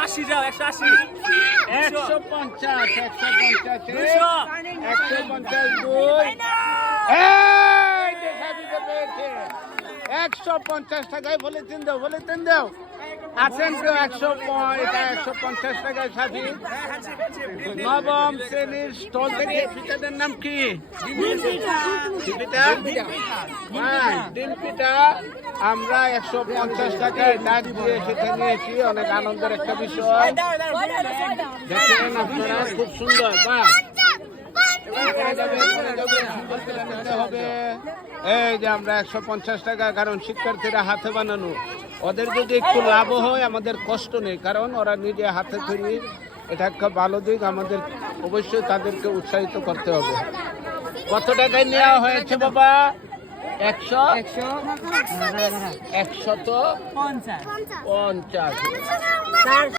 180 যাও 180 150 200 150 টাকায় পলিথিন দাও আছেন কেউ 150 টাকায় সাথী নবম শ্রেণীর স্টল থেকে পিঠাদের নাম কি ডিম পিঠা আমরা 150 টাকায় ডাক দিয়ে সেটা নিয়েছি অনেক আনন্দের একটা বিষয় দেখেন আপনারা খুব সুন্দর হবে এই যে আমরা 150 টাকা কারণ শিক্ষার্থীরা হাতে বানানো ওদের যদি একটু লাভ হয় আমাদের কষ্ট নেই কারণ ওরা নিজে হাতে তৈরি এটা একটা ভালো দিক আমাদের অবশ্যই তাদেরকে উৎসাহিত করতে হবে কত টাকায় নেওয়া হয়েছে বাবা 150